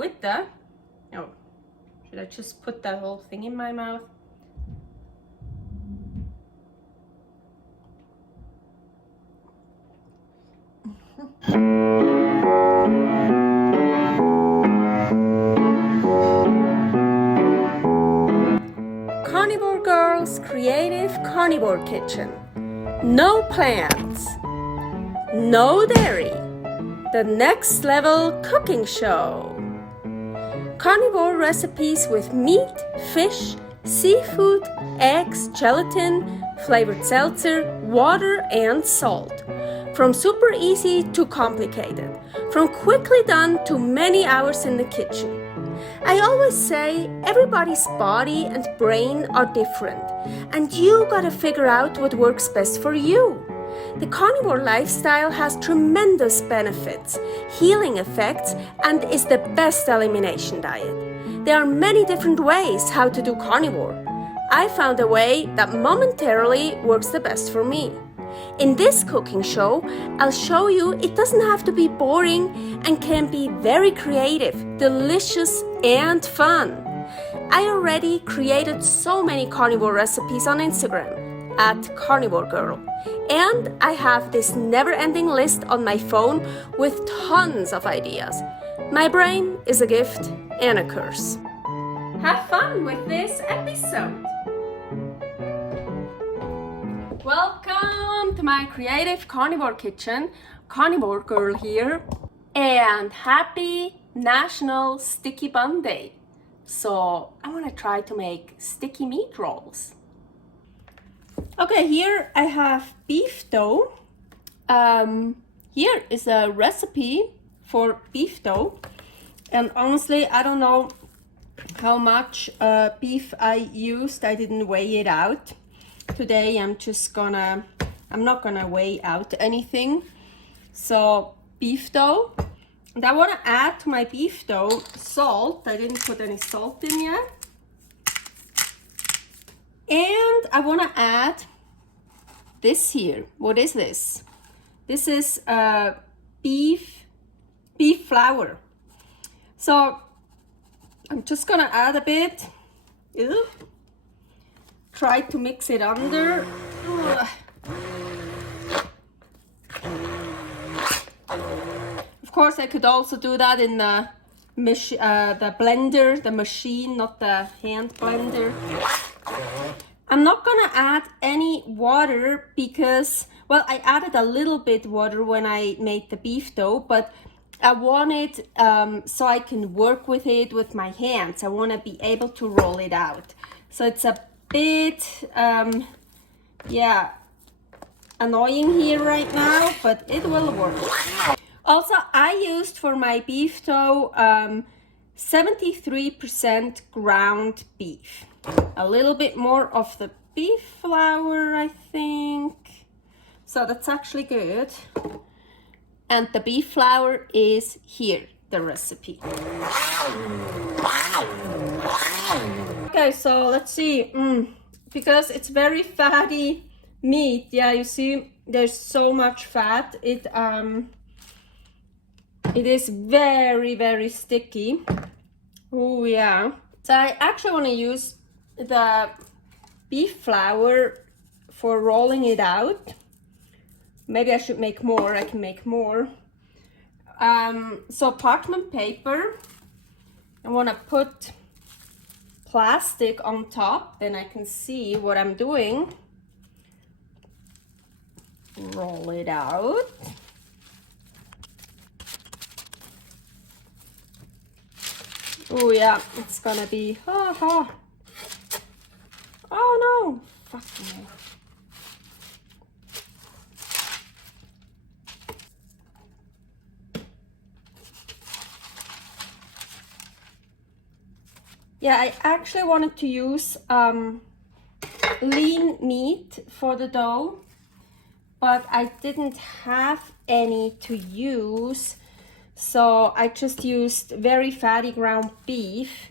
with the, oh, should I just put that whole thing in my mouth? Carnivore Girl's Creative Carnivore Kitchen. No plants, no dairy, the next level cooking show. Carnivore recipes with meat, fish, seafood, eggs, gelatin, flavored seltzer, water and salt. From super easy to complicated, from quickly done to many hours in the kitchen. I always say everybody's body and brain are different, and you gotta figure out what works best for you. The carnivore lifestyle has tremendous benefits, healing effects, and is the best elimination diet. There are many different ways how to do carnivore. I found a way that momentarily works the best for me. In this cooking show, I'll show you it doesn't have to be boring and can be very creative, delicious, and fun. I already created so many carnivore recipes on Instagram @karnivorgirl, and I have this never-ending list on my phone with tons of ideas. My brain is a gift and a curse. Have fun with this episode. Welcome to my creative carnivore kitchen. Carnivore Girl here, and happy National Sticky Bun Day. So I want to try to make sticky meat rolls. Okay, here I have beef dough. Here is a recipe for beef dough, and honestly I don't know how much beef I used. I didn't weigh it out. Today I'm not gonna weigh out anything. So beef dough, and I want to add to my beef dough salt. I didn't put any salt in yet, and I want to add this here. What is this? This is beef flour. So I'm just gonna add a bit. Ew. Try to mix it under. Of course, I could also do that in the blender, the machine, not the hand blender. I'm not gonna add any water because, well, I added a little bit water when I made the beef dough, but I want it so I can work with it with my hands. I want to be able to roll it out. So it's a bit, yeah, annoying here right now, but it will work. Also, I used for my beef dough 73% ground beef. A little bit more of the beef flour, I think. So that's actually good. And the beef flour is here, the recipe. Okay, so let's see. Because it's very fatty meat. Yeah, you see, there's so much fat. It is very, very sticky. Oh yeah. So I actually want to use the beef flour for rolling it out. Maybe I should make more. I can make more. So parchment paper. I want to put plastic on top, then I can see what I'm doing. Roll it out. Oh yeah, it's gonna be, oh no, fuck me. Yeah, I actually wanted to use lean meat for the dough, but I didn't have any to use, so I just used very fatty ground beef,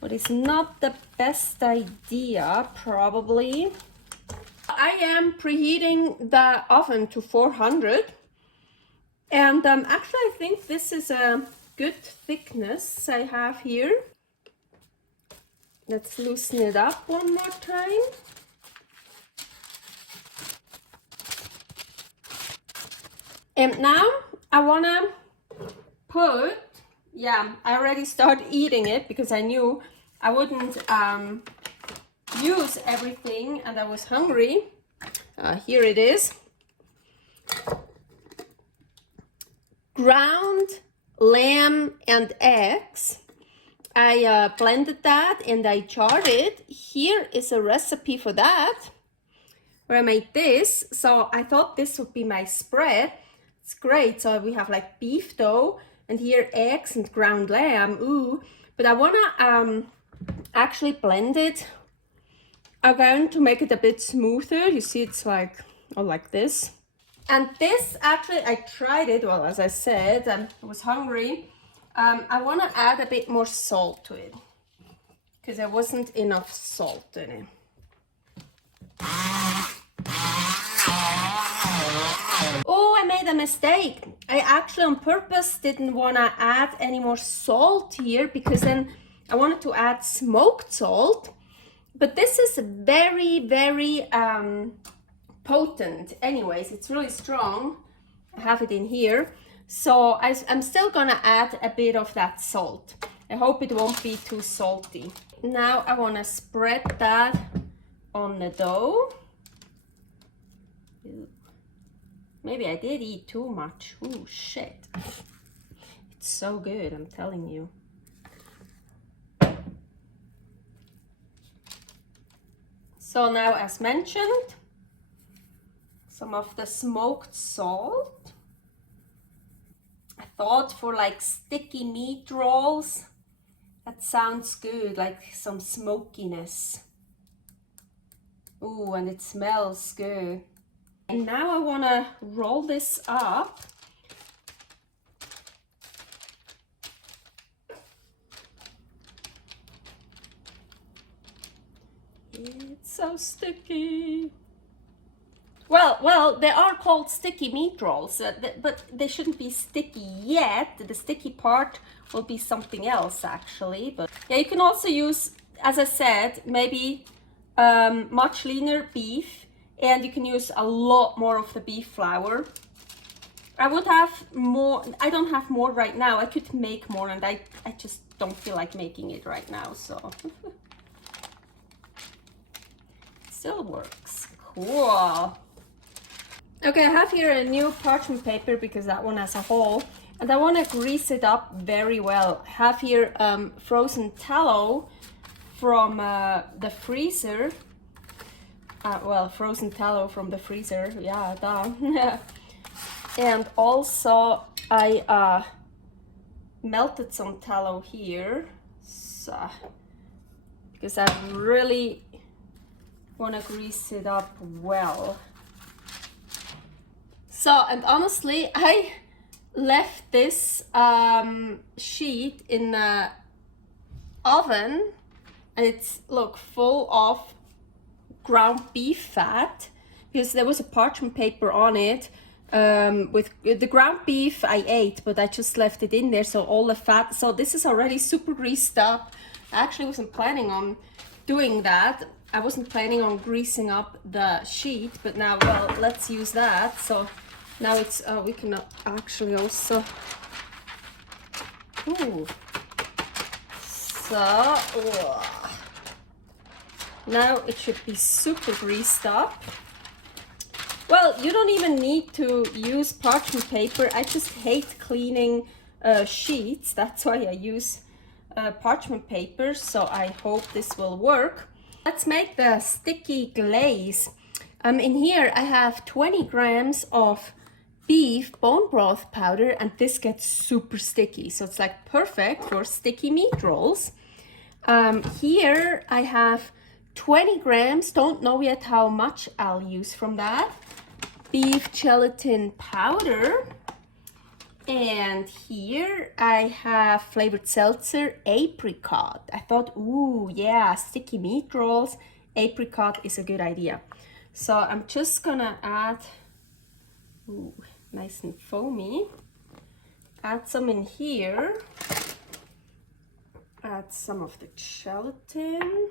but it's not the best idea, probably. I am preheating the oven to 400, and actually I think this is a good thickness I have here. Let's loosen it up one more time. And now I wanna put, yeah, I already started eating it because I knew I wouldn't use everything and I was hungry. Here it is. Ground lamb and eggs. I blended that and I jarred it. Here is a recipe for that, where I made this. So I thought this would be my spread. It's great. So we have like beef dough and here eggs and ground lamb. Ooh, but I wanna actually blend it again to make it a bit smoother. You see, it's like, oh, like this. And this actually, I tried it, well, as I said, I was hungry. I want to add a bit more salt to it because there wasn't enough salt in it. Oh, I made a mistake. I actually on purpose didn't want to add any more salt here because then I wanted to add smoked salt. But this is very, very potent. Anyways, it's really strong. I have it in here. So I'm still gonna add a bit of that salt. I hope it won't be too salty. Now I wanna spread that on the dough. Maybe I did eat too much. Ooh, shit. It's so good, I'm telling you. So now, as mentioned, some of the smoked salt. I thought for like sticky meat rolls, that sounds good, like some smokiness. Ooh, and it smells good. And now I want to roll this up. It's so sticky. Well, they are called sticky meat rolls, but they shouldn't be sticky yet. The sticky part will be something else, actually. But yeah, you can also use, as I said, maybe much leaner beef, and you can use a lot more of the beef flour. I would have more. I don't have more right now. I could make more, and I just don't feel like making it right now, so. Still works. Cool. Okay, I have here a new parchment paper because that one has a hole, and I want to grease it up very well. I have here frozen tallow from the freezer. Well, frozen tallow from the freezer, yeah, duh. And also I melted some tallow here, so, because I really want to grease it up well. So, and honestly, I left this sheet in the oven, and it's, look, full of ground beef fat, because there was a parchment paper on it. With the ground beef I ate, but I just left it in there, so all the fat, so this is already super greased up. I actually wasn't planning on doing that. I wasn't planning on greasing up the sheet, but now, well, let's use that. So now it's, we can actually also, ooh, so, now it should be super greased up. Well, you don't even need to use parchment paper. I just hate cleaning sheets. That's why I use parchment paper, so I hope this will work. Let's make the sticky glaze. In here I have 20 grams of beef bone broth powder, and this gets super sticky, so it's like perfect for sticky meat rolls. Here I have 20 grams, don't know yet how much I'll use from that, beef gelatin powder. And here I have flavored seltzer apricot. I thought, ooh, yeah, sticky meat rolls, apricot is a good idea. So I'm just gonna add, ooh, nice and foamy. add some in here. Add some of the gelatin.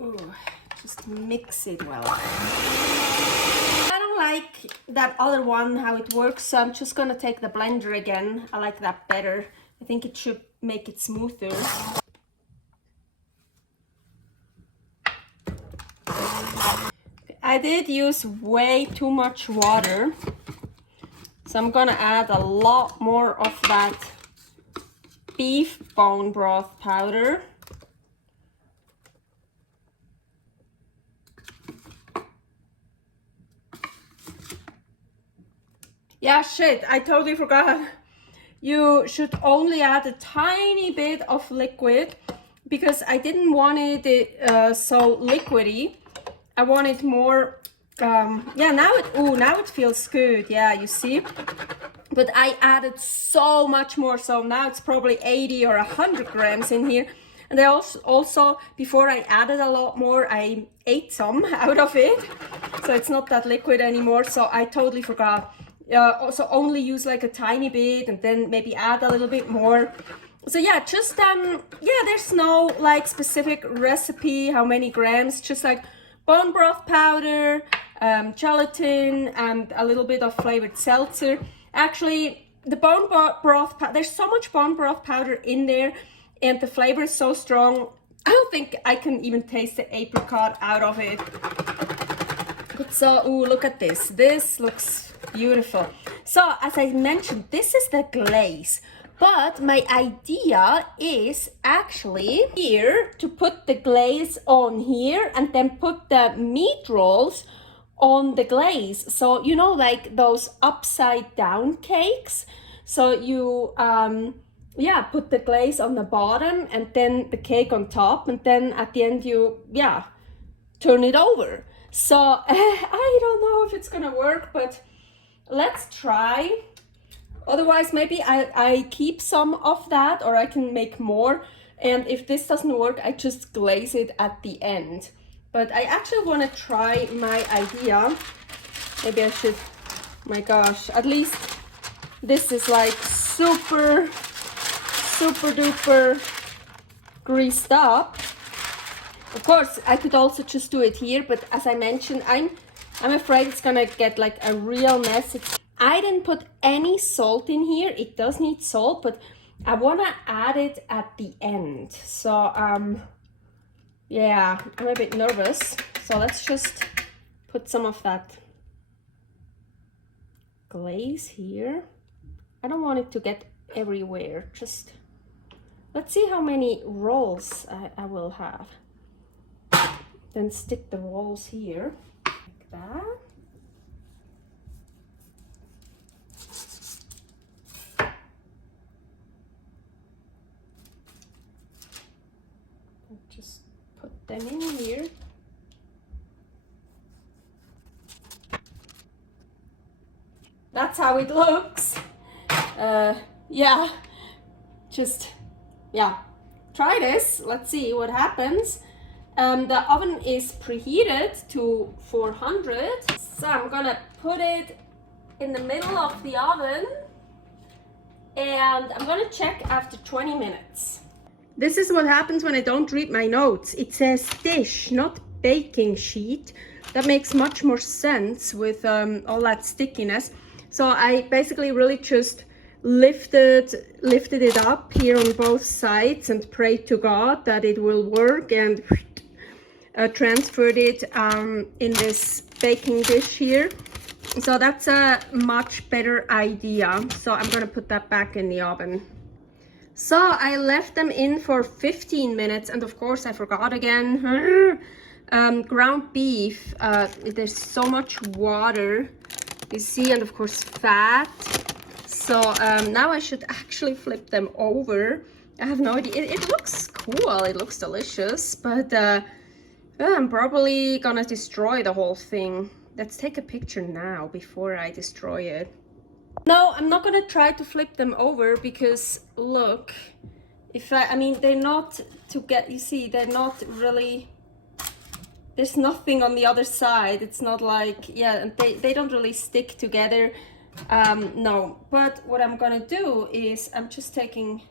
Ooh, just mix it well. I don't like that other one, how it works, so I'm just gonna take the blender again. I like that better. I think it should make it smoother. I did use way too much water, so I'm gonna add a lot more of that beef bone broth powder. Yeah, shit, I totally forgot. You should only add a tiny bit of liquid because I didn't want it so liquidy. I want it more, yeah, now it feels good. Yeah, you see? But I added so much more, so now it's probably 80 or 100 grams in here. And I also, before I added a lot more, I ate some out of it. So it's not that liquid anymore, so I totally forgot. Also only use like a tiny bit and then maybe add a little bit more. So yeah, just, yeah, there's no like specific recipe, how many grams, just like bone broth powder, gelatin, and a little bit of flavored seltzer. Actually, the bone broth, there's so much bone broth powder in there, and the flavor is so strong. I don't think I can even taste the apricot out of it. So, ooh, look at this. This looks beautiful. So, as I mentioned, this is the glaze. But my idea is actually here to put the glaze on here and then put the Meatrolls on the glaze. So, you know, like those upside down cakes. So you, yeah, put the glaze on the bottom and then the cake on top. And then at the end you, yeah, turn it over. So I don't know if it's gonna work, but let's try. Otherwise, maybe I keep some of that, or I can make more. And if this doesn't work, I just glaze it at the end. But I actually want to try my idea. Maybe I should, my gosh, at least this is like super duper greased up. Of course, I could also just do it here, but as I mentioned, I'm afraid it's gonna get like a real mess. I didn't put any salt in here. It does need salt, but I wanna add it at the end. So yeah, I'm a bit nervous. So let's just put some of that glaze here. I don't want it to get everywhere. Just let's see how many rolls I will have. Then stick the rolls here like that. Just put them in here. That's how it looks. Yeah, just, yeah, try this. Let's see what happens. The oven is preheated to 400. So I'm gonna put it in the middle of the oven and I'm gonna check after 20 minutes. This is what happens when I don't read my notes. It says dish, not baking sheet. That makes much more sense with all that stickiness. So I basically really just lifted it up here on both sides and prayed to God that it will work, and transferred it in this baking dish here. So that's a much better idea. So I'm gonna put that back in the oven. So I left them in for 15 minutes, and of course I forgot again. Ground beef, there's so much water, you see, and of course fat. So now I should actually flip them over. I have no idea. It looks cool, it looks delicious, but I'm probably gonna destroy the whole thing. Let's take a picture now before I destroy it. No, I'm not gonna try to flip them over because look, if I mean, they're not to get, you see, they're not really, there's nothing on the other side. It's not like, yeah, and they don't really stick together. No, but what I'm gonna do is I'm just taking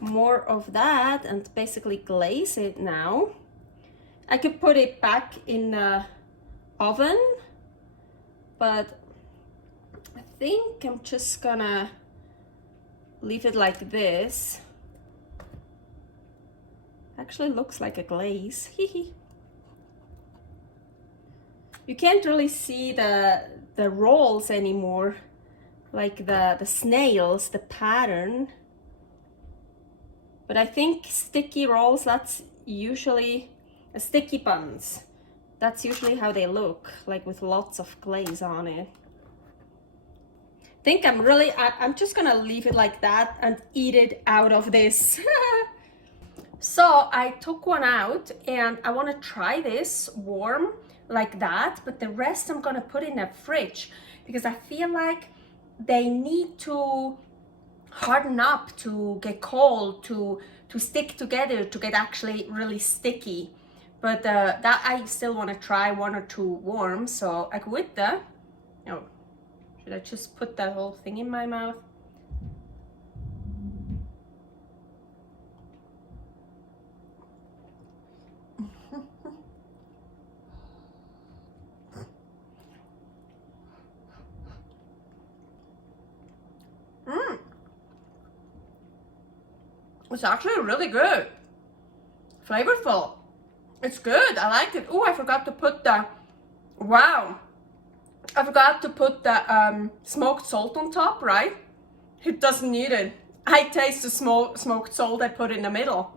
more of that and basically glaze it now. I could put it back in the oven, but I think I'm just gonna leave it like this. Actually looks like a glaze. You can't really see the rolls anymore, like the snails, the pattern. But I think sticky rolls, that's usually sticky buns. That's usually how they look, like with lots of glaze on it. I think I'm just gonna leave it like that and eat it out of this. So I took one out and I want to try this warm like that, but the rest I'm gonna put in a fridge because I feel like they need to harden up to get cold, to stick together, to get actually really sticky. But that I still want to try 1 or 2 warm. So like with the, oh, should I just put that whole thing in my mouth? It's actually really good. Flavorful. It's good. I like it. Oh, I forgot to put the, wow. I forgot to put the smoked salt on top, right? It doesn't need it. I taste the smoked salt I put in the middle.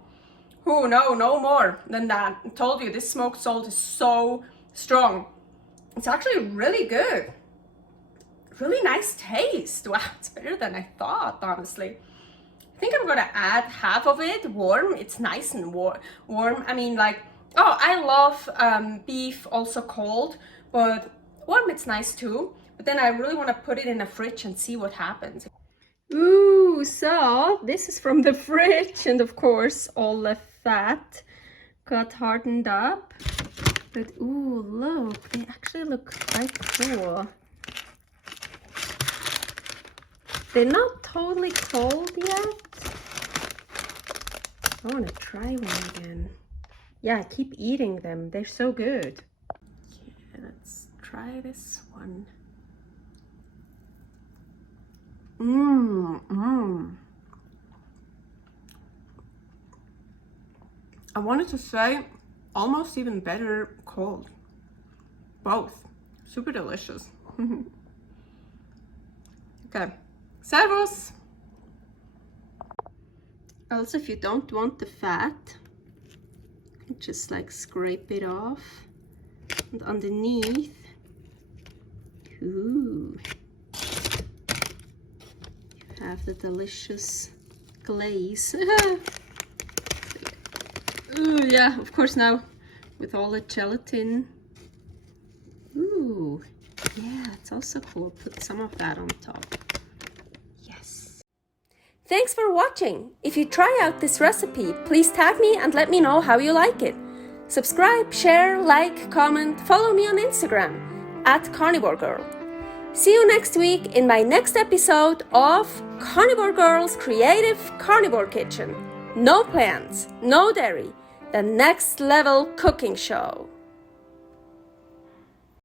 Oh, no more than that. I told you, this smoked salt is so strong. It's actually really good. Really nice taste. Wow, it's better than I thought, honestly. I think I'm gonna add half of it warm. It's nice and warm. I mean, like, oh, I love beef also cold, but warm it's nice too. But then I really want to put it in a fridge and see what happens. Ooh, so this is from the fridge, and of course all the fat got hardened up. But ooh, look, they actually look quite cool. They're not totally cold yet. I want to try one again. Yeah, keep eating them. They're so good. Okay, let's try this one. I wanted to say almost even better cold. Both. Super delicious. Okay. Servus! Also, if you don't want the fat, just like scrape it off. And underneath, ooh, you have the delicious glaze. Ooh, yeah, of course now with all the gelatin. Ooh, yeah, it's also cool. Put some of that on top. Yes. Thanks for watching. If you try out this recipe, please tag me and let me know how you like it. Subscribe, share, like, comment, follow me on Instagram @karnivorgirl. See you next week in my next episode of Carnivore Girl's Creative Carnivore Kitchen. No plants, no dairy, the next level cooking show.